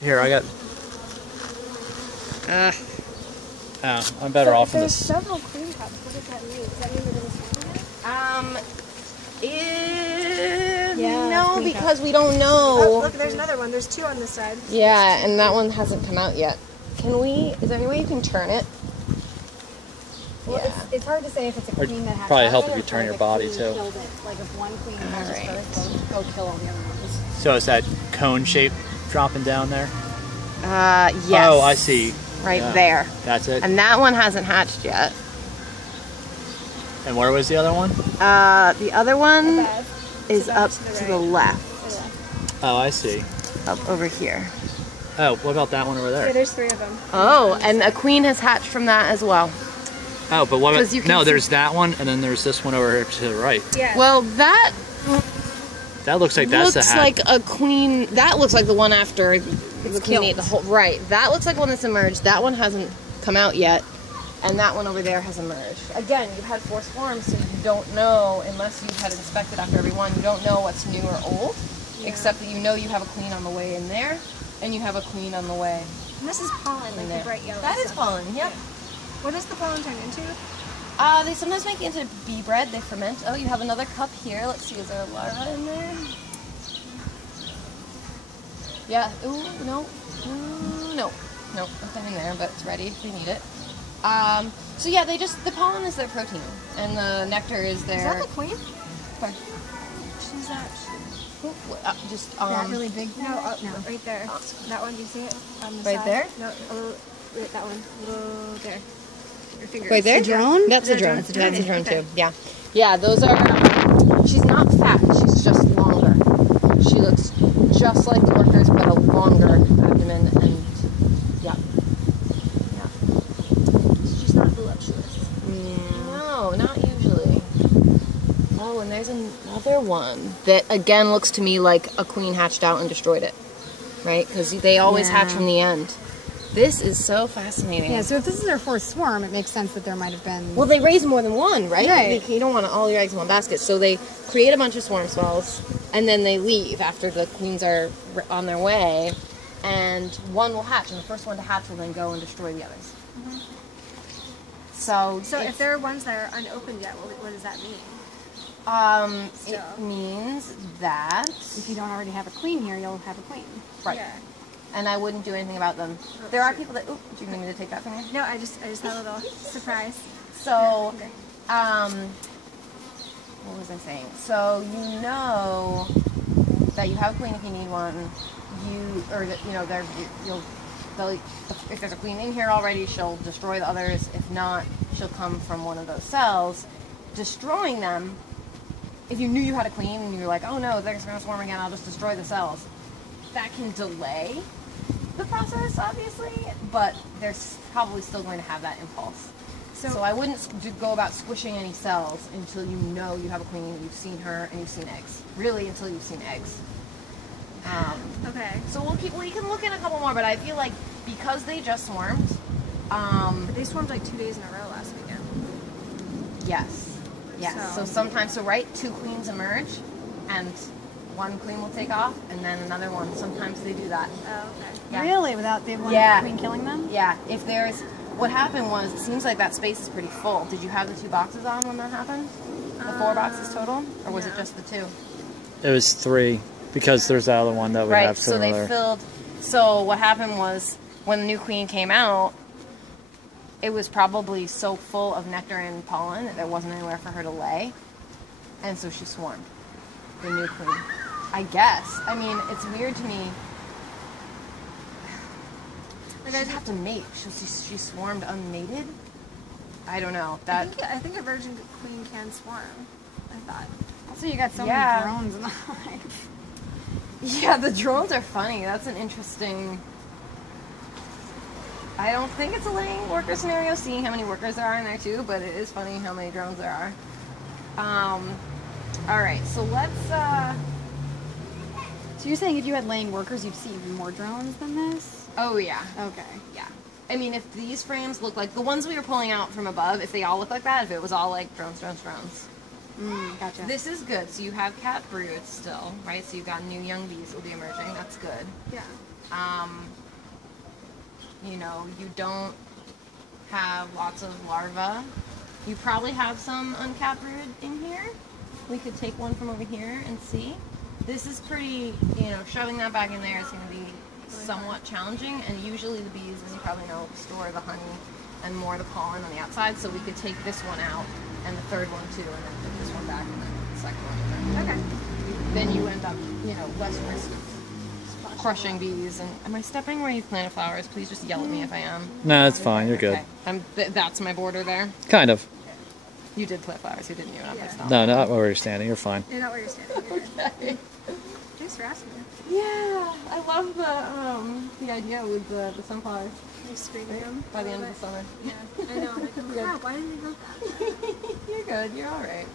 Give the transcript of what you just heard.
Here, I got... Oh, I'm better off in this. There's several queen cups. What does that mean? Does that mean they're going to Yeah, no, because we don't know. Oh, look, there's another one. There's two on this side. Yeah, and that one hasn't come out yet. Can we, is there any way you can turn it? Well, Yeah. it's hard to say if it's a queen that has Probably help if you turn your body, too. Killed it. Like if one queen hatches Alright. first, go kill all the other ones. So is that cone shape dropping down there? Yes. Oh, I see. Right Yeah. there. That's it. And that one hasn't hatched yet. And where was the other one? The other one Above. is up To the to right. the left. Oh, I see. Up over here. Oh, what about that one over Yeah, there? there's three of them. Oh, and a queen has hatched from that as well. Oh, but what 'Cause about... you can No, see- there's that one, and then there's this one over here to the right. Yeah. Well, that That looks like that's the looks hat. like a queen. That looks like the one after the queen ate the whole. Right. That looks like one that's emerged. That one hasn't come out yet, and that one over there has emerged. Again, you've had 4 swarms, so you don't know unless you've had inspected after every one. You don't know what's new or old, except that you know you have a queen on the way in there, and you have a queen on the way And this is pollen, in like there. the bright yellow. That is stuff. pollen. Yep. What does the pollen turn into? They sometimes make it into bee bread. They ferment. Oh, you have another cup here. Let's see. Is there a larva in there? Yeah. Ooh, no. No. Nothing in there, but it's ready if we need it. So yeah, the pollen is their protein, and the nectar is their. Is that the queen? Sorry. She's not. That really big? No, right there. That one, do you see it? On the Right side? there? No, a little, right, that one. A little there. Your fingers. Right there? The drone? That's a Is that drone. That's a drone Okay. too. Yeah. Yeah, those are. She's not fat. She's just longer. She looks just like the workers, but a longer abdomen and yeah. She's not voluptuous. No, not usually. Oh, and there's another one that again looks to me like a queen hatched out and destroyed it, right? Because they always hatch from the end. This is so fascinating. Yeah, so if this is their 4th swarm, it makes sense that there might have been... Well, they raise more than one, right? Right. You don't want all your eggs in one basket. So they create a bunch of swarm cells, and then they leave after the queens are on their way, and one will hatch, and the first one to hatch will then go and destroy the others. So if there are ones that are unopened yet, what does that mean? it means that... If you don't already have a queen here, you'll have a queen. Right. Yeah. And I wouldn't do anything about them. There are people that... Ooh, do you need me to take that from you? No, I just had a little surprise. So, Okay. what was I saying? So you know that you have a queen if you need one. If there's a queen in here already, she'll destroy the others. If not, she'll come from one of those cells, destroying them. If you knew you had a queen and you were like, oh no, they're going to swarm again, I'll just destroy the cells. That can delay the process, obviously, but they're probably still going to have that impulse. So I wouldn't go about squishing any cells until you know you have a queen and you've seen her and you've seen eggs. Really, until you've seen eggs. Okay. So we can look in a couple more, but I feel like because they just swarmed, But they swarmed like 2 days in a row last weekend. yes. So sometimes, 2 queens emerge, and one queen will take off, and then another one. Sometimes they do that. Oh, okay. Yeah. Really? Without the one queen killing them? Yeah. If there's... What happened was, it seems like that space is pretty full. Did you have the 2 boxes on when that happened? The 4 boxes total? Or was it just the 2? It was 3, because there's the other one that would have So they similar... filled... So what happened was, when the new queen came out, it was probably so full of nectar and pollen that there wasn't anywhere for her to lay. And so she swarmed. The new queen. I guess. I mean, it's weird to me. Like, I'd have to mate. She swarmed unmated? I don't know. I think a virgin queen can swarm. I thought. Also, you got so many drones in the hive. Yeah, the drones are funny. That's an interesting... I don't think it's a laying worker scenario, seeing how many workers there are in there too, but it is funny how many drones there are. Alright, so let's, So you're saying if you had laying workers, you'd see even more drones than this? Oh yeah. Okay. Yeah. I mean, if these frames look like, the ones we were pulling out from above, if they all look like that, if it was all like drones. Gotcha. This is good. So you have cat broods still, right? So you've got new young bees will be emerging. That's good. Yeah. You know, you don't have lots of larvae. You probably have some uncapped brood in here. We could take one from over here and see. This is pretty, you know, shoving that back in there is going to be somewhat challenging, and usually the bees, as you probably know, store the honey and more of the pollen on the outside, so we could take this one out and the third one too, and then put this one back and then the second one in there. Okay. Then you end up, you know, less risk of crushing bees. And am I stepping where you've planted flowers? Please just yell at me if I am. No, it's fine. You're good. Okay. That's my border there. Kind of. You did plant flowers, you didn't you? Yeah. No, not where you're standing. You're fine. You're not where you're standing. Okay. Thanks for asking me. Yeah, I love the idea with the sunflowers You screaming them by the end of the summer. Yeah, I know. I'm like, oh crap, why didn't we go that? You're good. You're all right.